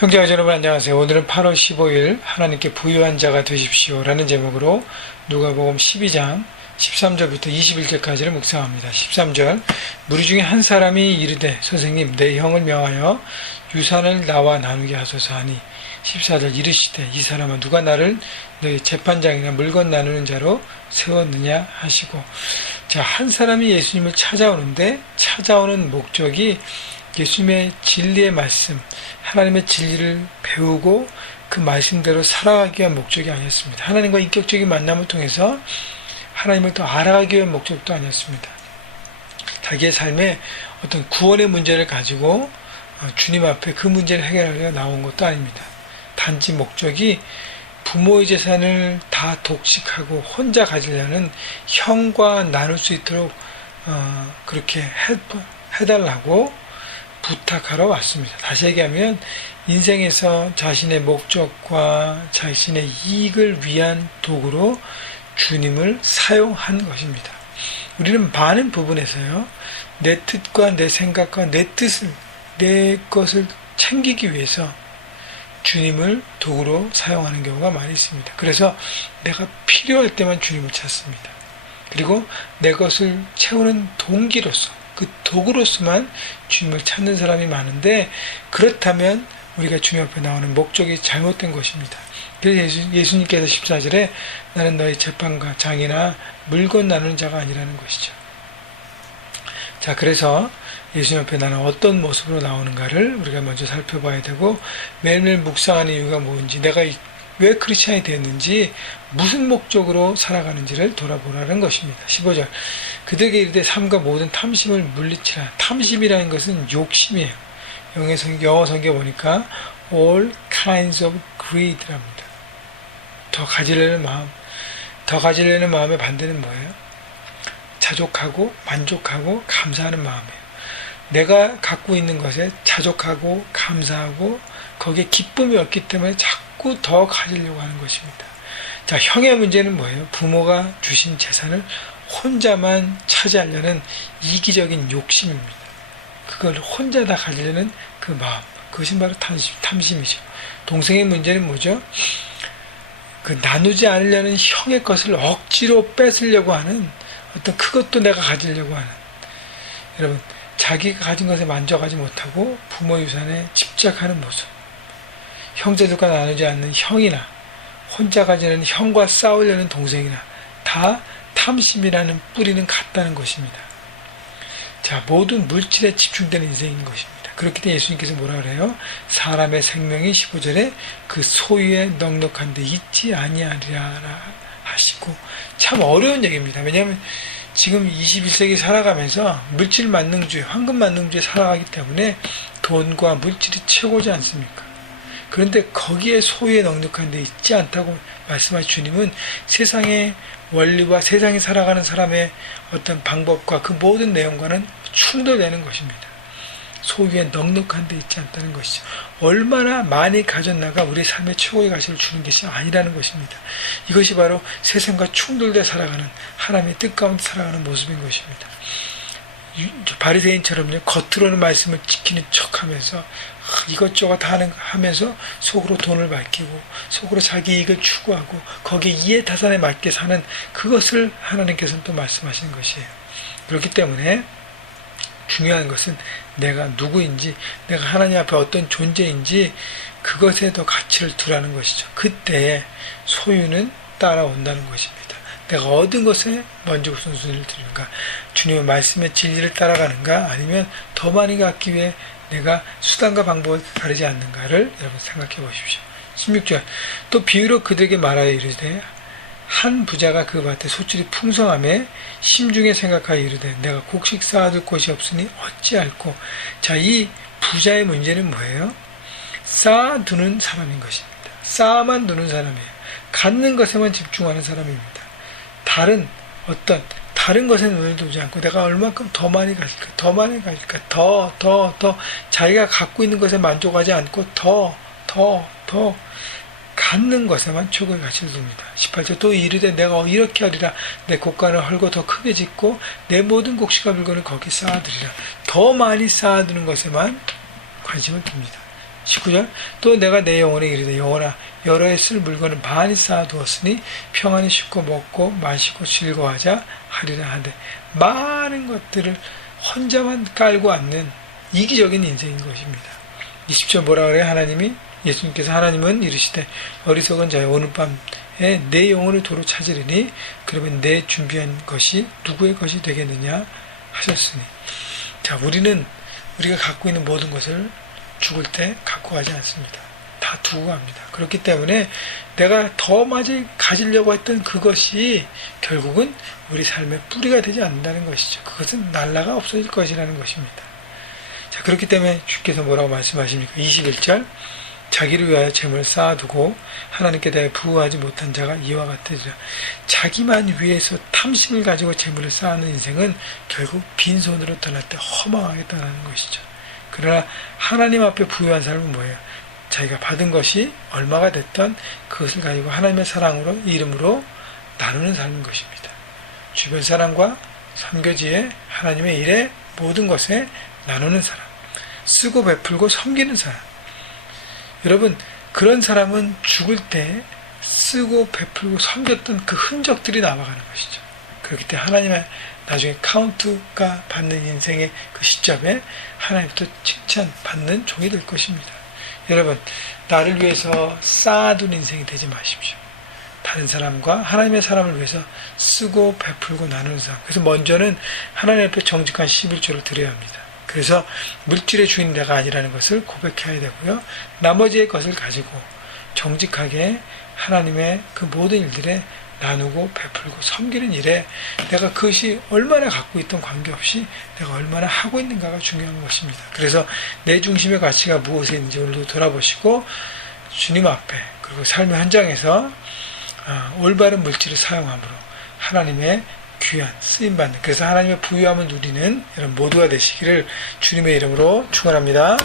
형제자 여러분 안녕하세요. 오늘은 8월 15일 하나님께 부유한 자가 되십시오 라는 제목으로 누가복음 12장 13절부터 21절까지를 묵상합니다. 13절 무리 중에 한 사람이 이르되 선생님 내 형을 명하여 유산을 나와 나누게 하소서 하니 14절 이르시되 이 사람은 누가 나를 너희 재판장이나 물건 나누는 자로 세웠느냐 하시고, 자, 한 사람이 예수님을 찾아오는데 찾아오는 목적이 예수님의 진리의 말씀, 하나님의 진리를 배우고 그 말씀대로 살아가기 위한 목적이 아니었습니다. 하나님과 인격적인 만남을 통해서 하나님을 더 알아가기 위한 목적도 아니었습니다. 자기의 삶에 어떤 구원의 문제를 가지고 주님 앞에 그 문제를 해결하려 나온 것도 아닙니다. 단지 목적이 부모의 재산을 다 독식하고 혼자 가지려는 형과 나눌 수 있도록 그렇게 해달라고 부탁하러 왔습니다. 다시 얘기하면 인생에서 자신의 목적과 자신의 이익을 위한 도구로 주님을 사용한 것입니다. 우리는 많은 부분에서요, 내 뜻과 내 생각과 내 뜻을, 내 것을 챙기기 위해서 주님을 도구로 사용하는 경우가 많이 있습니다. 그래서 내가 필요할 때만 주님을 찾습니다. 그리고 내 것을 채우는 동기로서, 그 도구로서만 주님을 찾는 사람이 많은데, 그렇다면 우리가 주님 앞에 나오는 목적이 잘못된 것입니다. 그래서 예수님께서 14절에 나는 너희 재판과 장이나 물건 나누는 자가 아니라는 것이죠. 자, 그래서 예수님 앞에 나는 어떤 모습으로 나오는가를 우리가 먼저 살펴봐야 되고, 매일매일 묵상하는 이유가 뭔지, 내가 왜 크리스찬이 되었는지, 무슨 목적으로 살아가는지를 돌아보라는 것입니다. 15절 그들에게 이르되 삼가 모든 탐심을 물리치라. 탐심이라는 것은 욕심이에요. 영어 성경 보니까 all kinds of greed랍니다. 더 가지려는 마음, 더 가지려는 마음의 반대는 뭐예요? 자족하고 만족하고 감사하는 마음이에요. 내가 갖고 있는 것에 자족하고 감사하고 거기에 기쁨이 없기 때문에 자꾸 더 가지려고 하는 것입니다. 자, 형의 문제는 뭐예요? 부모가 주신 재산을 혼자만 차지하려는 이기적인 욕심입니다. 그걸 혼자 다 가지려는 그 마음, 그것이 바로 탐심이죠. 동생의 문제는 뭐죠? 그 나누지 않으려는 형의 것을 억지로 뺏으려고 하는, 어떤 그것도 내가 가지려고 하는, 여러분, 자기가 가진 것에 만족하지 못하고 부모 유산에 집착하는 모습, 형제들과 나누지 않는 형이나 혼자 가지는 형과 싸우려는 동생이나 다 탐심이라는 뿌리는 같다는 것입니다. 자, 모든 물질에 집중되는 인생인 것입니다. 그렇기 때문에 예수님께서 뭐라 그래요? 사람의 생명이 15절에 그 소유에 넉넉한 데 있지 아니하리라 하시고, 참 어려운 얘기입니다. 왜냐하면 지금 21세기 살아가면서 물질 만능주의, 황금 만능주의에 살아가기 때문에 돈과 물질이 최고지 않습니까? 그런데 거기에 소유에 넉넉한 데 있지 않다고 말씀하신 주님은 세상의 원리와 세상에 살아가는 사람의 어떤 방법과 그 모든 내용과는 충돌되는 것입니다. 소유에 넉넉한 데 있지 않다는 것이죠. 얼마나 많이 가졌나가 우리 삶의 최고의 가치를 주는 것이 아니라는 것입니다. 이것이 바로 세상과 충돌되어 살아가는, 하나님의 뜻 가운데 살아가는 모습인 것입니다. 바리새인처럼요, 겉으로는 말씀을 지키는 척하면서 이것저것 하면서 속으로 돈을 맡기고 속으로 자기 이익을 추구하고 거기에 이해타산에 맞게 사는, 그것을 하나님께서는 또 말씀하시는 것이에요. 그렇기 때문에 중요한 것은 내가 누구인지, 내가 하나님 앞에 어떤 존재인지 그것에 더 가치를 두라는 것이죠. 그때 소유는 따라온다는 것입니다. 내가 얻은 것에 먼저 우선순위를 두는가, 주님의 말씀의 진리를 따라가는가, 아니면 더 많이 갖기 위해 내가 수단과 방법을 다르지 않는가를 여러분 생각해 보십시오. 16절 또 비유로 그들에게 말하여 이르되 한 부자가 그 밭에 소출이 풍성함에 심중에 생각하여 이르되 내가 곡식 쌓아둘 곳이 없으니 어찌할꼬. 자, 이 부자의 문제는 뭐예요? 쌓아두는 사람인 것입니다. 쌓아만 두는 사람이에요. 갖는 것에만 집중하는 사람입니다. 다른 것에 눈을 두지 않고 내가 얼마큼 더 많이 가질까, 더 자기가 갖고 있는 것에 만족하지 않고 더 갖는 것에만 최고의 가치를 둡니다. 18절 또 이르되 내가 이렇게 하리라. 내 곡간을 헐고 더 크게 짓고 내 모든 곡식과 물건을 거기 쌓아두리라. 더 많이 쌓아두는 것에만 관심을 둡니다. 19절 또 내가 내 영혼에 이르되 영혼아 여러 해 쓸 물건을 많이 쌓아두었으니 평안히 쉬고 먹고 마시고 즐거워하자 하리라 하되 많은 것들을 혼자만 깔고 앉는 이기적인 인생인 것입니다. 20절 뭐라 그래요? 하나님이 예수님께서 하나님은 이르시되 어리석은 자여 오늘 밤에 내 영혼을 도로 찾으리니 그러면 내 준비한 것이 누구의 것이 되겠느냐 하셨으니 자 우리가 갖고 있는 모든 것을 죽을 때 갖고 가지 않습니다. 다 두고 갑니다. 그렇기 때문에 내가 더 많이 가지려고 했던 그것이 결국은 우리 삶의 뿌리가 되지 않는다는 것이죠. 그것은 날라가 없어질 것이라는 것입니다. 자, 그렇기 때문에 주께서 뭐라고 말씀하십니까? 21절 자기를 위하여 재물을 쌓아두고 하나님께 대해 부응하지 못한 자가 이와 같으리라. 자기만 위해서 탐심을 가지고 재물을 쌓는 인생은 결국 빈손으로 떠날 때 허망하게 떠나는 것이죠. 그러나 하나님 앞에 부유한 삶은 뭐예요? 자기가 받은 것이 얼마가 됐던 그것을 가지고 하나님의 사랑으로 이름으로 나누는 삶인 것입니다. 주변 사람과 선교지에 하나님의 일에 모든 것에 나누는 사람, 쓰고 베풀고 섬기는 사람. 여러분 그런 사람은 죽을 때 쓰고 베풀고 섬겼던 그 흔적들이 남아가는 것이죠. 그렇기 때문에 하나님의 나중에 카운트가 받는 인생의 그 시점에 하나님부터 칭찬받는 종이 될 것입니다. 여러분 나를 위해서 쌓아둔 인생이 되지 마십시오. 다른 사람과 하나님의 사람을 위해서 쓰고 베풀고 나누는 삶. 그래서 먼저는 하나님 앞에 정직한 11조를 드려야 합니다. 그래서 물질의 주인 내가 아니라는 것을 고백해야 되고요. 나머지의 것을 가지고 정직하게 하나님의 그 모든 일들에 나누고 베풀고 섬기는 일에 내가 그것이 얼마나 갖고 있던 관계없이 내가 얼마나 하고 있는가가 중요한 것입니다. 그래서 내 중심의 가치가 무엇에 있는지 오늘도 돌아보시고 주님 앞에 그리고 삶의 현장에서 올바른 물질을 사용함으로 하나님의 귀한 쓰임받는 그래서 하나님의 부유함을 누리는 여러분 모두가 되시기를 주님의 이름으로 축원합니다.